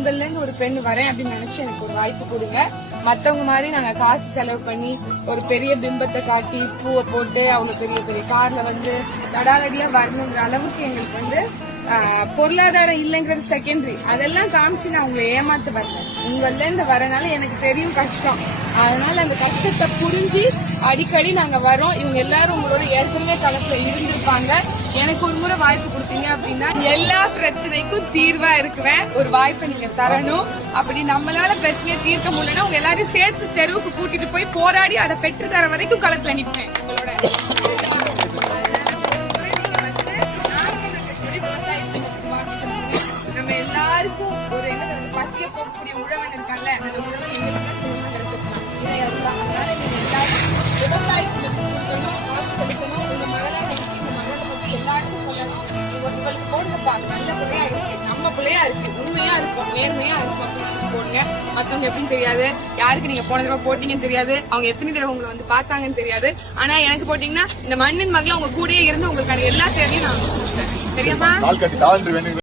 உங்கள்ல இருந்து ஒரு பெண் வரேன் அப்படின்னு நினைச்சு எனக்கு ஒரு வாய்ப்பு கொடுங்க. மத்தவங்க மாதிரி நாங்க காசு செலவு பண்ணி ஒரு பெரிய பிம்பத்தை காட்டி பூவை போட்டு அவ்வளவு பெரிய பெரிய கார்ல வந்து தடாலடியா வரணுங்கிற அளவுக்கு எங்களுக்கு வந்து பொருளாதாரம் இல்லைங்கிறது செகண்டரி. அதெல்லாம் காமிச்சு நான் உங்களை ஏமாத்த வரல. உங்கள்ல இருந்து வரனால எனக்கு தெரியும் கஷ்டம். அதனால அந்த கஷ்டத்தை புரிஞ்சு அடிக்கடி நாங்க வரோம். இவங்க எல்லாரும் உங்களோட ஏற்கனவே களத்துல இருந்திருப்பாங்க. எனக்கு ஒரு முறை வாய்ப்பு கொடுத்தீங்க அப்படின்னா எல்லா பிரச்சனைக்கும் தீர்வா இருக்குவேன். ஒரு வாய்ப்பை நீங்க தரணும். அப்படி நம்மளால பிரச்சனையை தீர்க்க முடியலன்னா உங்க எல்லாரையும் சேர்த்து தெருவுக்கு கூட்டிட்டு போய் போராடி அதை பெற்று தர வரைக்கும் களத்துல நிற்பேன் உங்களோட. நம்ம எல்லாருக்கும் ஒரு என்ன பசிய போகக்கூடிய உழவன் இருக்கான்ல, அந்த உழவன் விவசாயத்துக்கு கொடுக்கணும், காசு செலுத்தணும். உங்க மகளை இந்த மகளை பத்தி எல்லாருக்கும் சொல்லணும். உங்களுக்கு போடுங்கப்பா, நல்ல பிள்ளையா இருக்கு, நம்ம பிள்ளையா இருக்கு, உண்மையா இருக்கும், நேர்மையா இருக்கும் அப்படின்னு நினைச்சு போடுங்க. மத்தவங்க எப்படின்னு தெரியாது, யாருக்கு நீங்க போன தடவை போட்டீங்கன்னு தெரியாது, அவங்க எத்தனை தடவை உங்களை வந்து பார்த்தாங்கன்னு தெரியாது. ஆனா எனக்கு போட்டீங்கன்னா இந்த மண்ணின் மகளை உங்க கூடயே இருந்து உங்களுக்கான எல்லா தேவையும் நான் தெரியுமா?